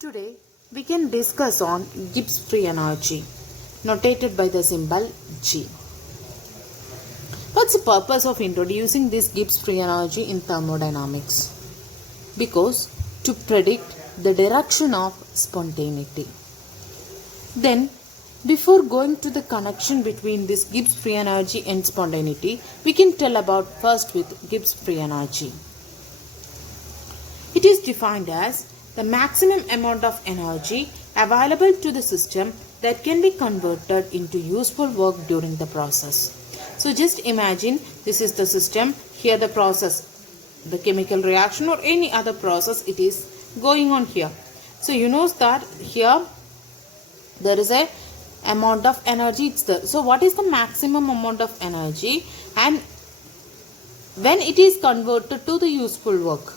Today we can discuss on Gibbs free energy notated by the symbol G. What's the purpose of introducing this Gibbs free energy in thermodynamics? Because to predict the direction of spontaneity. Then before going to the connection between this Gibbs free energy and spontaneity, we can tell about first with Gibbs free energy. It is defined as the maximum amount of energy available to the system that can be converted into useful work during the process. So just imagine this is the system, here the process, the chemical reaction or any other process it is going on here. So you know that here there is a amount of energy it's there. So what is the maximum amount of energy and when it is converted to the useful work?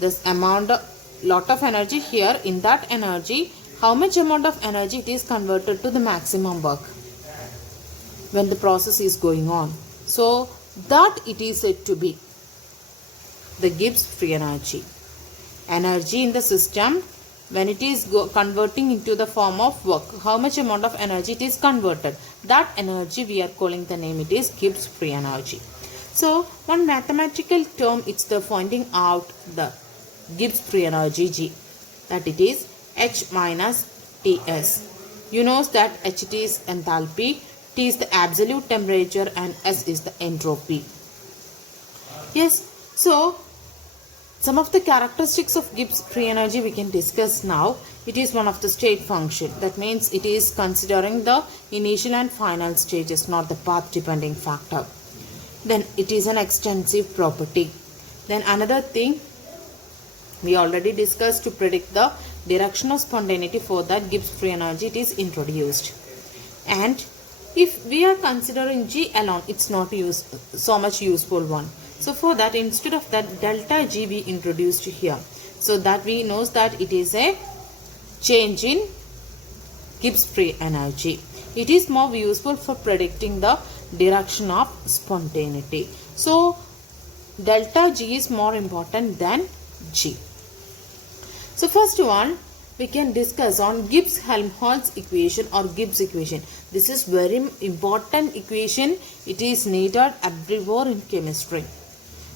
This amount of lot of energy here, in that energy how much amount of energy it is converted to the maximum work when the process is going on. So that it is said to be the Gibbs free energy. Energy in the system when it is converting into the form of work, how much amount of energy it is converted, that energy we are calling the name, it is Gibbs free energy. So one mathematical term, it's the finding out the Gibbs free energy G, that it is H minus Ts. You know that H is enthalpy, T is the absolute temperature and S is the entropy. Yes, so some of the characteristics of Gibbs free energy we can discuss now. It is one of the state function. That means it is considering the initial and final stages, not the path depending factor. Then it is an extensive property. Then another thing we already discussed, to predict the direction of spontaneity, for that Gibbs free energy it is introduced. And if we are considering G alone, it's not so much useful one. So for that, instead of that, delta G we introduced here. So that we know that it is a change in Gibbs free energy. It is more useful for predicting the direction of spontaneity. So delta G is more important than G. So first one we can discuss on Gibbs-Helmholtz equation or Gibbs equation. This is very important equation. It is needed everywhere in chemistry.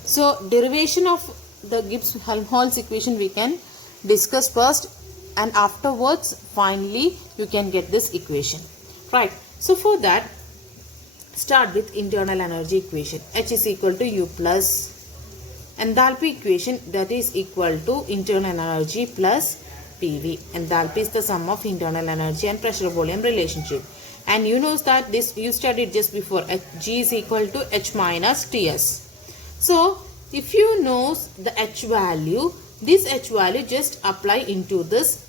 So derivation of the Gibbs-Helmholtz equation we can discuss first, and afterwards finally you can get this equation. Right. So for that, start with internal energy equation. H is equal to U plus enthalpy equation, that is equal to internal energy plus PV. Enthalpy is the sum of internal energy and pressure volume relationship. And you know that this you studied just before, G is equal to H minus Ts. So if you know the H value, this H value just apply into this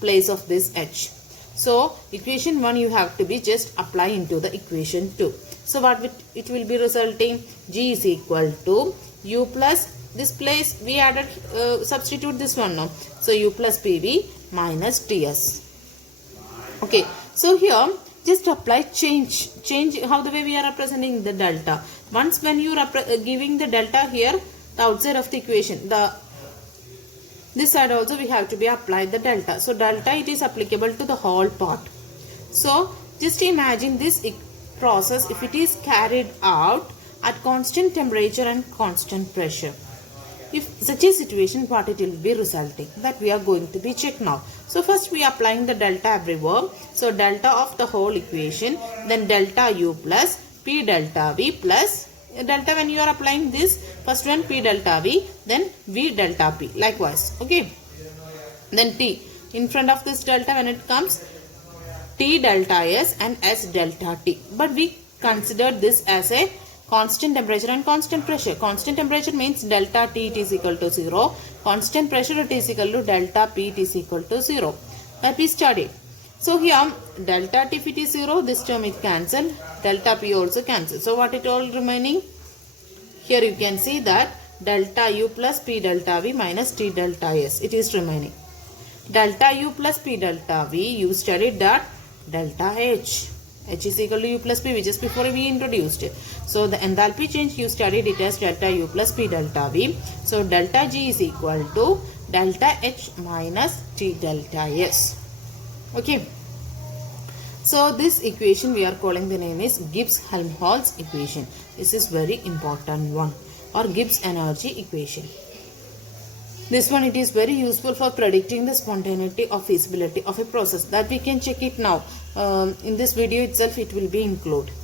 place of this H. So equation 1 you have to be just apply into the equation 2. So what it will be resulting, G is equal to U plus, this place we added, substitute this one now. So U plus PV minus Ts. Okay, so here just apply change how the way we are representing the delta. Once when you are giving the delta here, the outside of the equation, this side also we have to be applied the delta. So delta it is applicable to the whole part. So just imagine this process if it is carried out at constant temperature and constant pressure. If such a situation, what it will be resulting, that we are going to be check now. So first we are applying the delta everywhere. So delta of the whole equation, then delta U plus P delta V plus delta when you are applying this, first one P delta V, then V delta P, likewise. Okay, then T in front of this delta when it comes, T delta S and S delta T. But we consider this as a constant temperature and constant pressure. Constant temperature means delta T it is equal to 0. Constant pressure it is equal to delta P it is equal to 0. That we studied. So here delta T if it is 0, this term it cancel. Delta P also cancel. So what it all remaining? Here you can see that delta U plus P delta V minus T delta S. It is remaining. Delta U plus P delta V, you studied that delta H. H is equal to U plus P, which is before we introduced it. So the enthalpy change you studied it as delta U plus P delta V. So delta G is equal to delta H minus T delta S. Okay. So this equation we are calling the name is Gibbs-Helmholtz equation. This is very important one, or Gibbs energy equation. This one, it is very useful for predicting the spontaneity or feasibility of a process. That we can check it now. In this video itself it will be included.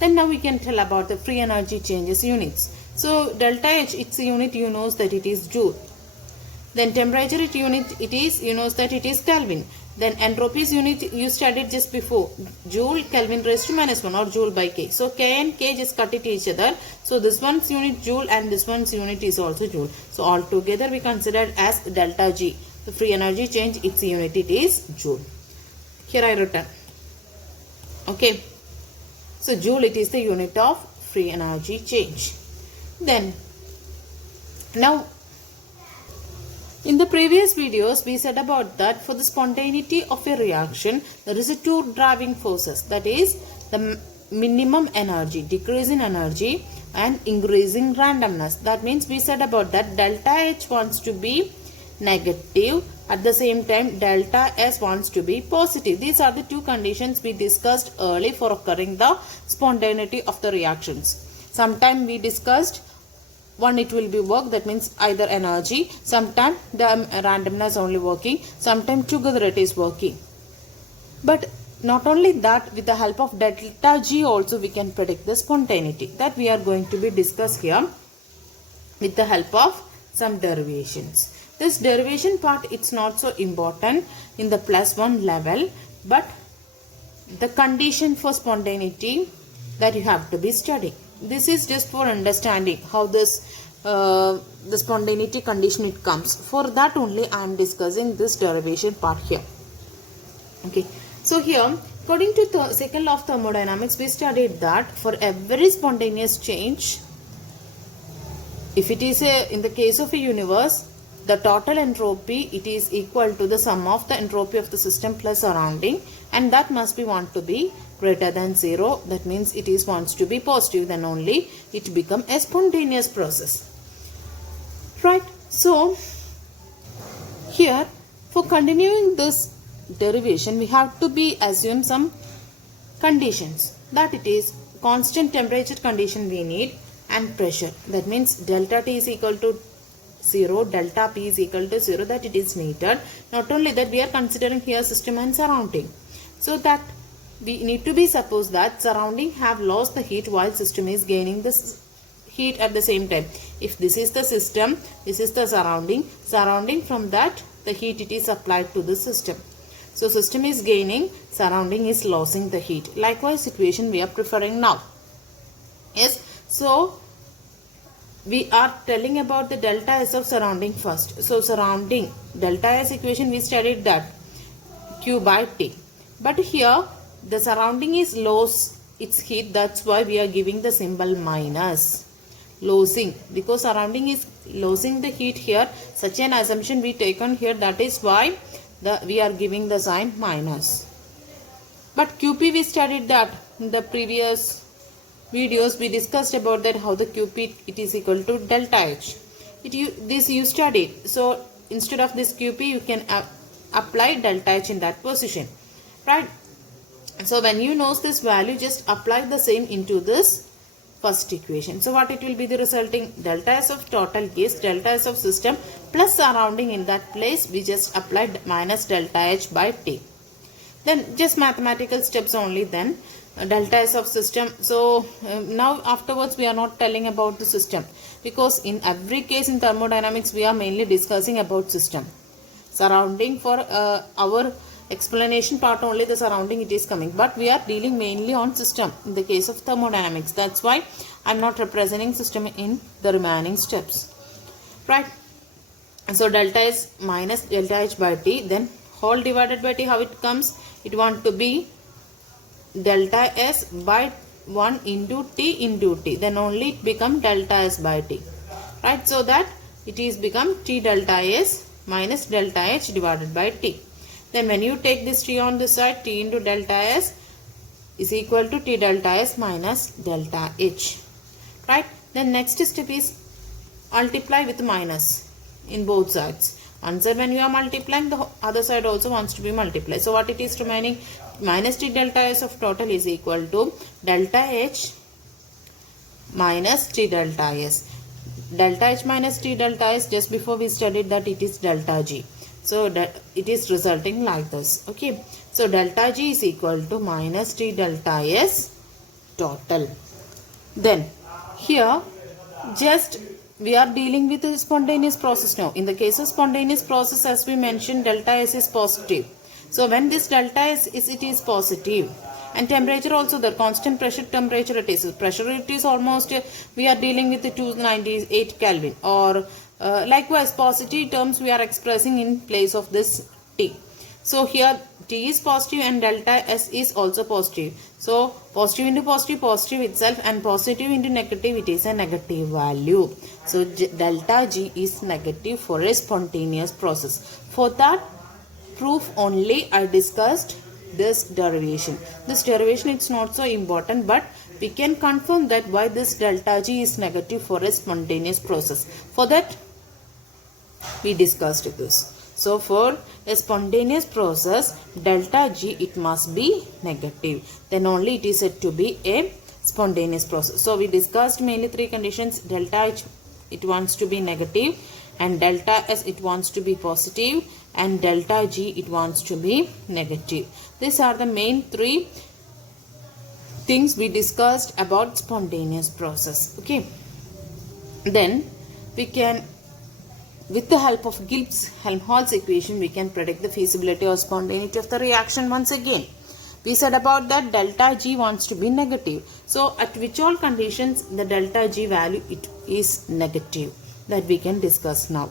Then now we can tell about the free energy changes units. So delta H, its unit you know that it is joule. Then temperature unit it is, you know that it is Kelvin. Then entropy's unit you studied just before, joule Kelvin raised to -1 or joule by K. So K and K just cut it each other. So this one's unit joule and this one's unit is also joule. So all together we considered as delta G. The free energy change, its unit it is joule. Here I written. Okay. So joule it is the unit of free energy change. Then now in the previous videos, we said about that for the spontaneity of a reaction, there is a two driving forces. That is the minimum energy, decrease in energy, and increasing randomness. That means we said about that delta H wants to be negative. At the same time, delta S wants to be positive. These are the two conditions we discussed early for occurring the spontaneity of the reactions. Sometime we discussed one, it will be work, that means either energy, sometime the randomness only working, sometime together it is working. But not only that, with the help of delta G also we can predict the spontaneity. That we are going to be discussed here with the help of some derivations. This derivation part, it's not so important in the +1 level, but the condition for spontaneity that you have to be studying. This is just for understanding how this the spontaneity condition it comes. For that only I am discussing this derivation part here. Okay. So here, according to the second law of thermodynamics, we studied that for every spontaneous change, if it is in the case of a universe, the total entropy it is equal to the sum of the entropy of the system plus surrounding, and that must be want to be greater than 0. That means it is wants to be positive, then only it become a spontaneous process. Right. So here for continuing this derivation we have to be assume some conditions, that it is constant temperature condition we need and pressure. That means delta T is equal to 0, delta P is equal to 0, that it is needed. Not only that, we are considering here system and surrounding. So that we need to be suppose that surrounding have lost the heat while system is gaining this heat at the same time. If this is the system, this is the surrounding. Surrounding, from that the heat it is applied to the system. So system is gaining, surrounding is losing the heat. Likewise situation we are preferring now. Yes. So we are telling about the delta S of surrounding first. So surrounding delta S equation we studied that Q by T. But here the surrounding is lost its heat, that's why we are giving the symbol minus. Losing, because surrounding is losing the heat here, such an assumption we taken here, that is why we are giving the sign minus. But QP we studied that in the previous videos we discussed about that how the QP it is equal to delta H. This you studied. So instead of this QP you can apply delta H in that position. Right. So when you know this value, just apply the same into this first equation. So what it will be the resulting delta S of total gives delta S of system plus surrounding. In that place we just applied minus delta H by T. Then just mathematical steps only, then delta S of system. So now afterwards we are not telling about the system, because in every case in thermodynamics we are mainly discussing about system. Surrounding for our explanation part only, the surrounding it is coming, but we are dealing mainly on system in the case of thermodynamics. That's why I am not representing system in the remaining steps. Right. So delta S minus delta H by T, then whole divided by T. How it comes? It want to be delta S by 1 into T into T, then only it become delta S by T. Right. So that it is become T delta S minus delta H divided by T. Then when you take this T on this side, T into delta S is equal to T delta S minus delta H. Right. Then next step is multiply with minus in both sides. One side when you are multiplying, the other side also wants to be multiplied. So what it is remaining? Minus T delta S of total is equal to delta H minus T delta S. Delta H minus T delta S, just before we studied that it is delta G. So that it is resulting like this. Okay. So delta G is equal to minus T delta S total. Then here just we are dealing with a spontaneous process now. In the case of spontaneous process, as we mentioned, delta S is positive. So when this delta S is positive, and temperature also, the constant pressure temperature it is. Pressure it is almost, we are dealing with the 298 Kelvin, or likewise positive terms we are expressing in place of this T. So here T is positive and delta S is also positive. So positive into positive, positive itself, and positive into negative, it is a negative value. So delta G is negative for a spontaneous process. For that proof only I discussed this derivation. This derivation it's not so important, but we can confirm that why this delta G is negative for a spontaneous process. For that we discussed this. So for a spontaneous process, delta G it must be negative. Then only it is said to be a spontaneous process. So we discussed mainly three conditions. Delta H it wants to be negative, and delta S it wants to be positive, and delta G it wants to be negative. These are the main three things we discussed about spontaneous process. Okay. Then we can, with the help of Gibbs-Helmholtz equation, we can predict the feasibility or spontaneity of the reaction once again. We said about that delta G wants to be negative. So at which all conditions the delta G value it is negative, that we can discuss now.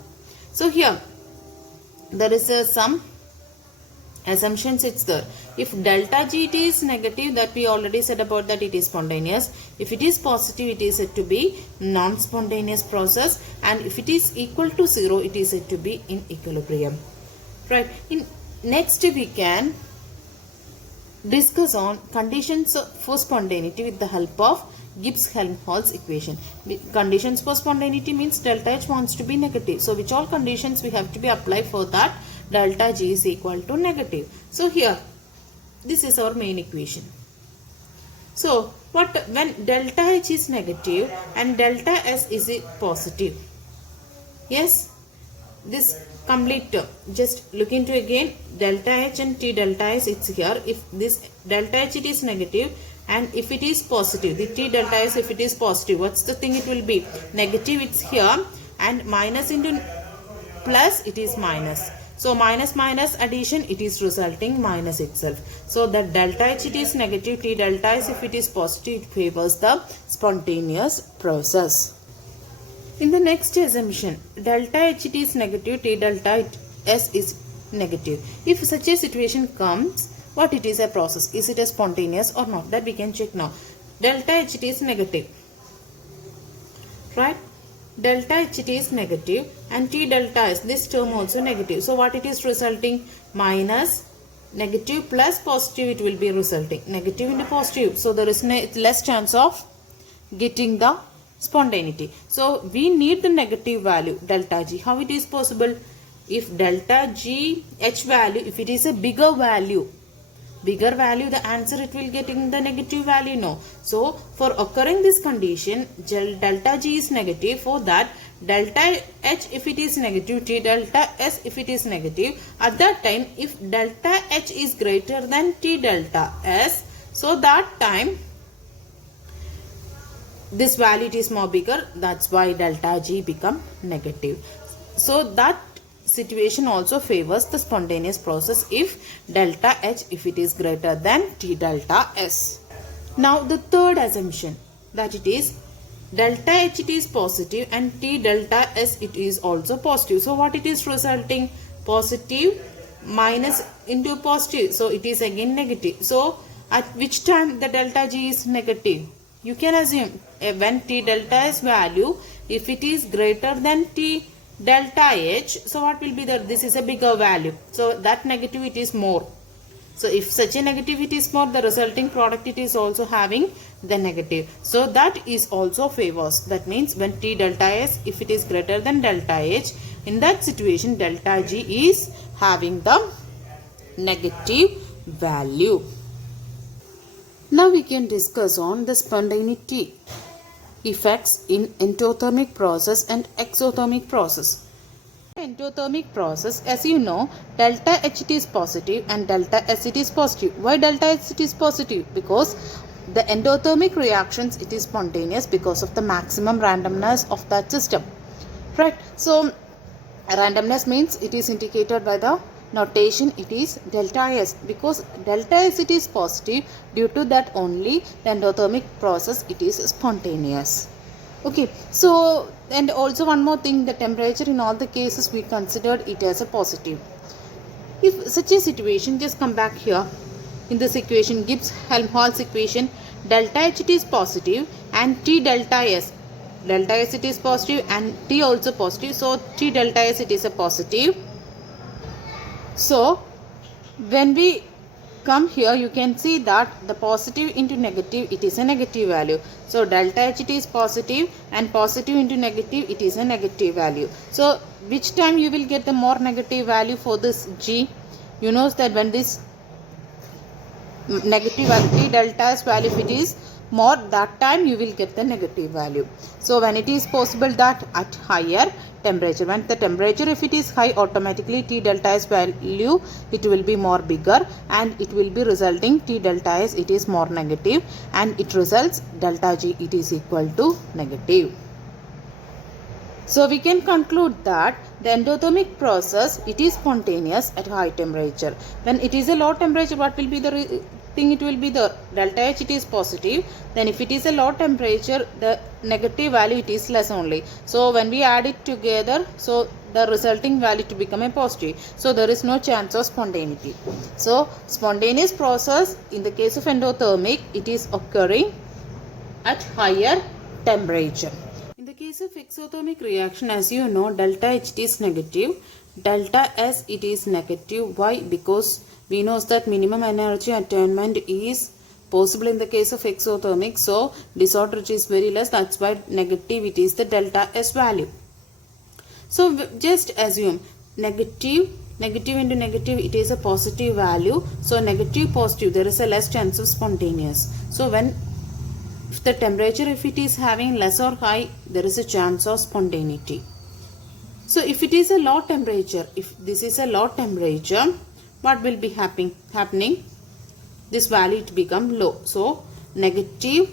So here there is some assumptions it's there. If delta G it is negative, that we already said about that it is spontaneous. If it is positive, it is said to be non-spontaneous process, and if it is equal to 0, it is said to be in equilibrium. Right. In next we can discuss on conditions for spontaneity with the help of Gibbs-Helmholtz equation. Conditions for spontaneity means delta H wants to be negative. So which all conditions we have to be applied for that delta G is equal to negative. So here this is our main equation. So when delta H is negative and delta S is positive, yes, this complete term, just look into again, delta H and T delta S it's here. If this delta H it is negative, and if it is positive, the T delta S if it is positive, what's the thing it will be? Negative it's here, and minus into plus it is minus. So minus minus addition, it is resulting minus itself. So the delta H it is negative, T delta S if it is positive, it favors the spontaneous process. In the next assumption, delta H it is negative, T delta S is negative. If such a situation comes, what it is a process? Is it a spontaneous or not? That we can check now. Delta H it is negative, right? Delta H it is negative, and T delta S, this term also negative. So what it is resulting? Minus, negative plus positive it will be resulting. Negative into positive. So there is less chance of getting the spontaneity. So we need the negative value delta G. How it is possible? If delta G H value, if it is a bigger value, the answer it will get in the negative value. No. So for occurring this condition, delta G is negative. For that, delta H if it is negative, T delta S if it is negative, at that time if delta H is greater than T delta S, so that time this value it is more bigger, that's why delta G become negative. So that situation also favors the spontaneous process if delta H if it is greater than T delta S. Now the third assumption, that it is delta H it is positive and T delta S it is also positive. So what it is resulting? Positive minus into positive, so it is again negative. So at which time the delta G is negative? You can assume when T delta S value, if it is greater than T delta H, so what will be there? This is a bigger value, so that negative it is more. So if such a negativity is more, the resulting product it is also having the negative. So that is also favors. That means when T delta S, if it is greater than delta H, in that situation delta G is having the negative value. Now we can discuss on the spontaneity effects in endothermic process and exothermic process. Endothermic process, as you know, delta H it is positive and delta S it is positive. Why delta S it is positive? Because the endothermic reactions it is spontaneous because of the maximum randomness of that system. Right. So randomness means it is indicated by the notation it is delta S, because delta S it is positive, due to that only the endothermic process it is spontaneous. Okay, so and also one more thing, the temperature in all the cases we considered it as a positive. If such a situation, just come back here in this equation, Gibbs-Helmholtz equation, delta H it is positive and T delta S it is positive and T also positive, so T delta S it is a positive. So when we come here, you can see that the positive into negative it is a negative value. So delta H it is positive and positive into negative it is a negative value. So which time you will get the more negative value for this G? You know that when this negative value delta S value if it is more, that time you will get the negative value. So when it is possible that at higher temperature, when the temperature if it is high, automatically T delta S value it will be more bigger and it will be resulting T delta S it is more negative, and it results delta G it is equal to negative. So we can conclude that the endothermic process it is spontaneous at high temperature. When it is a low temperature, what will be the thing? It will be the delta H it is positive. Then if it is a low temperature, the negative value it is less only. So when we add it together, so the resulting value to become a positive. So there is no chance of spontaneity. So spontaneous process in the case of endothermic it is occurring at higher temperature. In the case of exothermic reaction, as you know, delta H is negative, delta S it is negative. Why? Because we know that minimum energy attainment is possible in the case of exothermic. So disorder is very less. That's why negative it is the delta S value. So just assume negative into negative it is a positive value. So negative positive, there is a less chance of spontaneous. So when if the temperature if it is having less or high, there is a chance of spontaneity. So if it is a low temperature, if this is a low temperature, what will be happening? This value it become low. So negative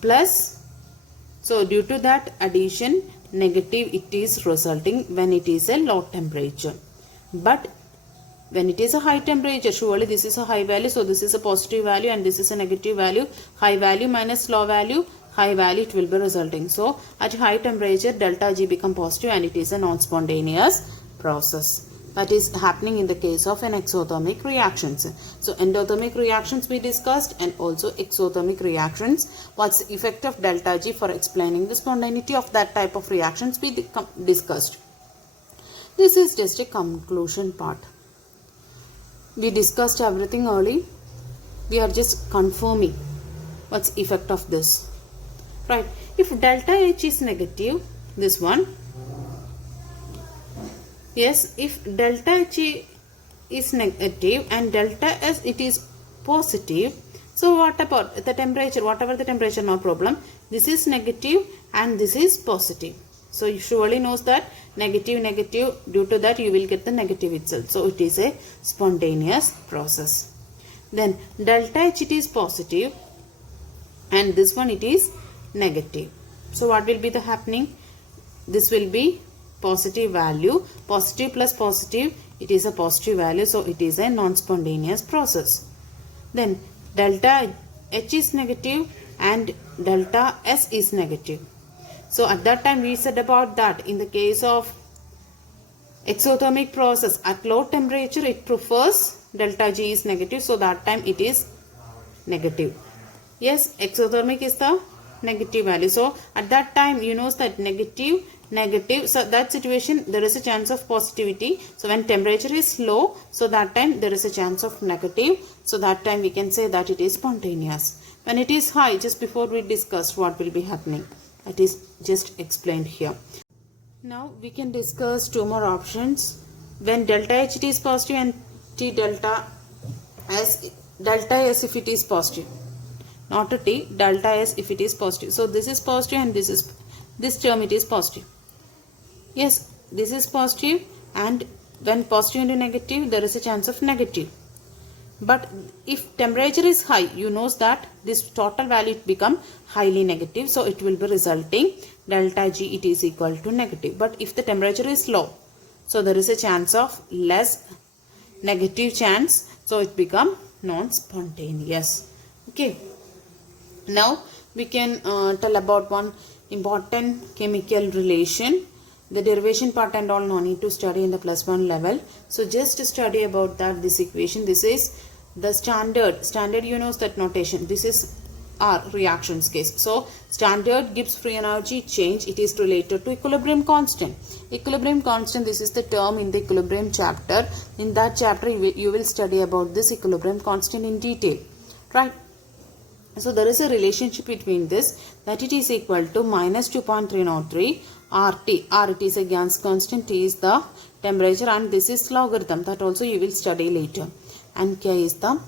plus, so due to that addition, negative it is resulting when it is a low temperature. But when it is a high temperature, surely this is a high value, so this is a positive value and this is a negative value. High value minus low value, high value it will be resulting. So at high temperature delta G become positive and it is a non-spontaneous process. That is happening in the case of an exothermic reactions. So endothermic reactions we discussed and also exothermic reactions. What's the effect of delta G for explaining the spontaneity of that type of reactions we discussed. This is just a conclusion part. We discussed everything early. We are just confirming what's the effect of this. Right. If delta H is negative, this one. Yes, if delta H is negative and delta S it is positive. So what about the temperature? Whatever the temperature, no problem. This is negative and this is positive. So you surely knows that negative, due to that you will get the negative itself. So it is a spontaneous process. Then delta H it is positive and this one it is negative. So what will be the happening? This will be positive value. Positive plus positive, it is a positive value. So it is a non-spontaneous process. Then delta H is negative and delta S is negative. So at that time we said about that in the case of exothermic process at low temperature it prefers delta G is negative, so that time it is negative. Yes, exothermic is the negative value. So at that time you know that negative negative, so that situation there is a chance of positivity. So when temperature is low, so that time there is a chance of negative, so that time we can say that it is spontaneous. When it is high, just before we discussed what will be happening, it is just explained here. Now we can discuss two more options. When delta H it is positive and T delta S if it is positive, not a T, delta S if it is positive. So this is positive and this term it is positive. Yes, this is positive, and when positive into negative there is a chance of negative. But if temperature is high, you know that this total value become highly negative, so it will be resulting delta G it is equal to negative. But if the temperature is low, so there is a chance of less negative chance, so it become non-spontaneous. Okay. Now we can tell about one important chemical relation. The derivation part and all no need to study in the +1 level. So just study about that, this equation. This is the standard you know that notation. This is our reactions case. So standard Gibbs free energy change, it is related to equilibrium constant. Equilibrium constant, this is the term in the equilibrium chapter. In that chapter you will study about this equilibrium constant in detail, right? So there is a relationship between this, that it is equal to minus 2.303 RT. R it is a gas constant, T is the temperature, and this is logarithm, that also you will study later, and K is the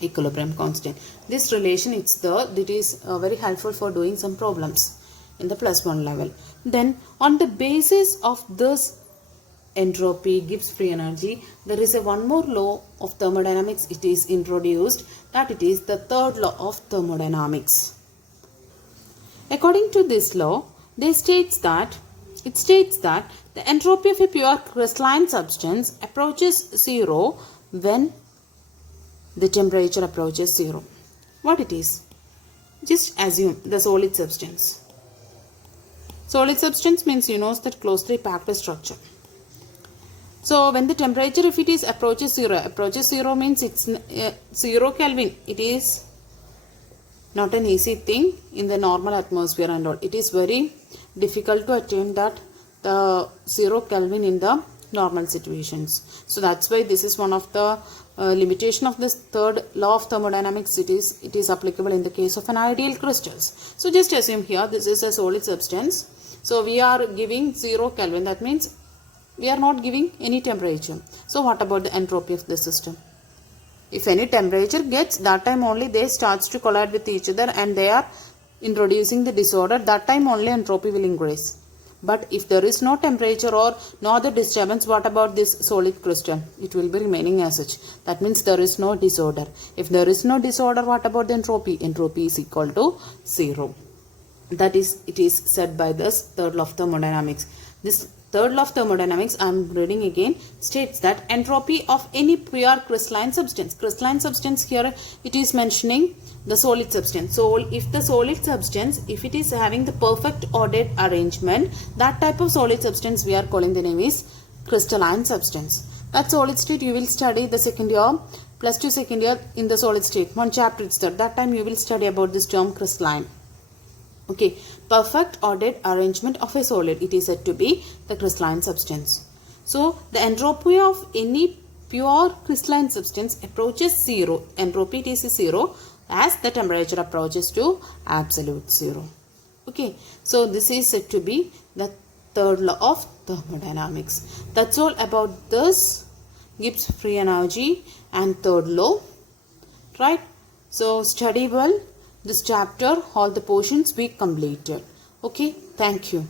equilibrium constant. This relation it is very helpful for doing some problems in the +1 level. Then on the basis of this entropy, Gibbs free energy, there is a one more law of thermodynamics it is introduced, that it is the third law of thermodynamics. According to this law, it states that the entropy of a pure crystalline substance approaches zero when the temperature approaches zero. What it is? Just assume the solid substance. Solid substance means you know that closely packed structure. So when the temperature, if it is approaches zero means it's 0 Kelvin. It is not an easy thing in the normal atmosphere and all. It is very difficult to attain that the 0 Kelvin in the normal situations. So that's why this is one of the limitation of this third law of thermodynamics. It is applicable in the case of an ideal crystals. So just assume here this is a solid substance. So we are giving 0 Kelvin. That means we are not giving any temperature. So what about the entropy of the system? If any temperature gets, that time only they starts to collide with each other and they are introducing the disorder. That time only entropy will increase. But if there is no temperature or no other disturbance, what about this solid crystal? It will be remaining as such. That means there is no disorder. If there is no disorder, what about the entropy? Entropy is equal to 0. That is, it is said by this third law of thermodynamics. This third law of thermodynamics, I am reading again, states that entropy of any pure crystalline substance. Crystalline substance here, it is mentioning the solid substance. So if the solid substance, if it is having the perfect ordered arrangement, that type of solid substance we are calling the name is crystalline substance. That solid state you will study the second year, +2 second year in the solid state. One chapter it's there. That time you will study about this term crystalline. Okay, perfect ordered arrangement of a solid, it is said to be the crystalline substance. So the entropy of any pure crystalline substance approaches 0. Entropy is 0 as the temperature approaches to absolute 0. Okay, so this is said to be the third law of thermodynamics. That's all about this Gibbs free energy and third law, right? So study well this chapter, all the portions we completed. Okay, thank you.